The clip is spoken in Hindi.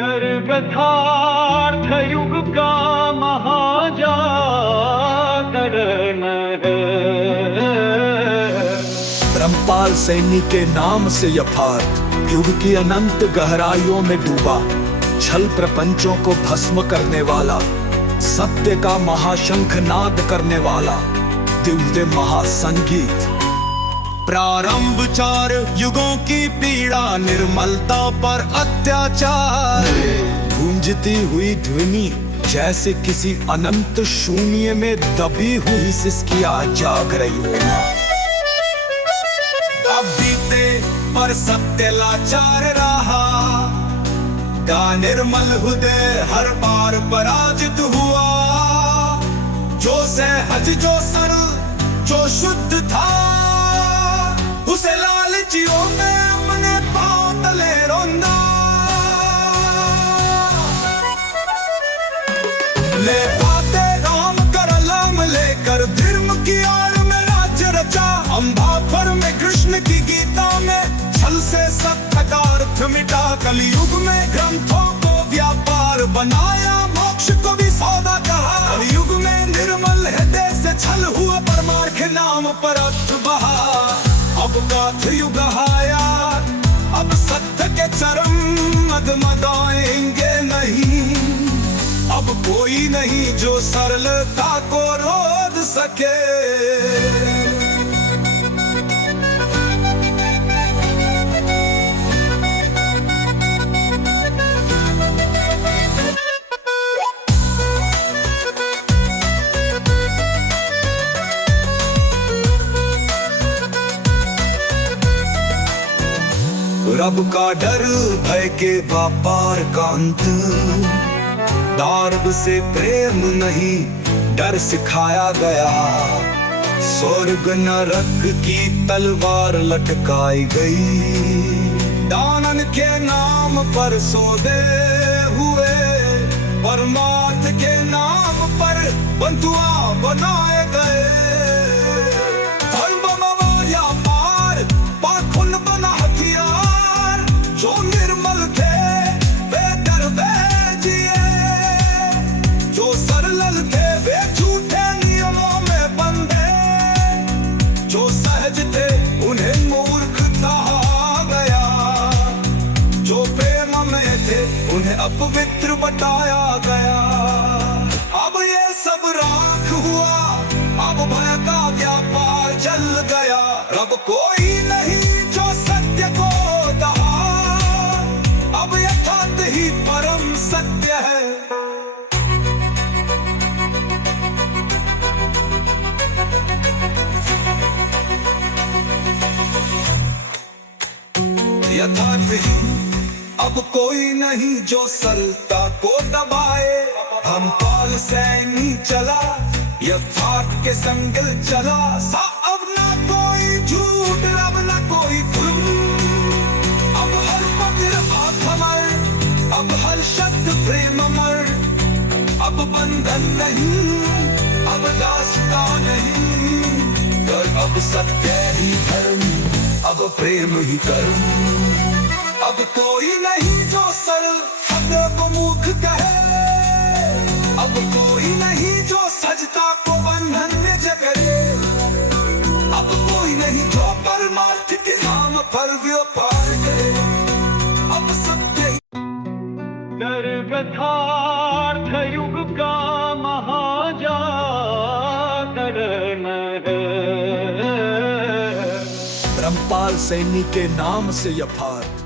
डर व्यथार्थ युग का महाजागरण है। ब्रह्मपाल सैनी के नाम से यथार्थ युग की अनंत गहराइयों में डूबा, छल प्रपंचों को भस्म करने वाला, सत्य का महाशंख नाद करने वाला दिव्य महासंगीत। प्रारंभ 4 युगों की पीड़ा, निर्मलता पर अत्याचार, गूंजती हुई ध्वनि जैसे किसी अनंत शून्य में दबी हुई सिसकियां जाग रही हो। अब बीते पर सत्य लाचार रहा, का निर्मल हृदय हर बार पराजित हुआ। जो सहज जो सरल जो शुद्ध था, उसे लालचियों में अपने पांव तले रौंदा। ले पाते राम कर लाम लेकर धर्म की आड़ में राज्य रचा। अम्बाफर में कृष्ण की गीता में छल से सत्य का अर्थ मिटा। कलयुग में ग्रंथों को व्यापार बनाया, मोक्ष को भी सौदा कहा। कलयुग में निर्मल हृदय से छल हुआ, परमार्थ के नाम पर अर्थ बहा। अब गाथ युग आया, अब सत्य के चरम मदमदाएंगे नहीं। अब कोई नहीं जो सरलता को रोक सके। रब का डर भय के व्यापार का अंत, दार्द से प्रेम नहीं डर सिखाया गया। स्वर्ग नरक की तलवार लटकाई गई, दानन के नाम पर सौदे हुए। परमार्थ के नाम पर बंधुआ बनाए गए। जो निर्मल थे वे दरवे जिए, जो सरल थे वे झूठे नियमों में बंधे। जो सहज थे उन्हें मूर्ख कहा गया, जो प्रेम में थे उन्हें अपवित्र बताया गया। अब ये सब राख हुआ, अब भय का व्यापार चल गया। रब कोई नहीं जो सत्य को दहा, अब यथार्थ ही परम सत्य है। यथार्थ ही अब कोई नहीं जो सरलता को दबाए। ब्रह्मपाल सैनी चला, यथार्थ के संग चला। अब ना कोई झूठ, अब ना कोई जुल्म। अब हर पत्र अमर, अब हर शब्द प्रेम अमर। अब बंधन नहीं, अब दास्तां नहीं। कर अब सत्य ही धर्म, अब प्रेम ही कर्म। अब कोई नहीं जो सरल शब्द को मुख कहे। अब कोई नहीं जो सजता को बंधन में जकड़े। अब कोई नहीं जो परमार्थ के नाम पर व्यापार करे। अब सत्य डर व्यथार्थ युग का महाजागरण है। ब्रह्मपाल सैनी के नाम से यथार्थ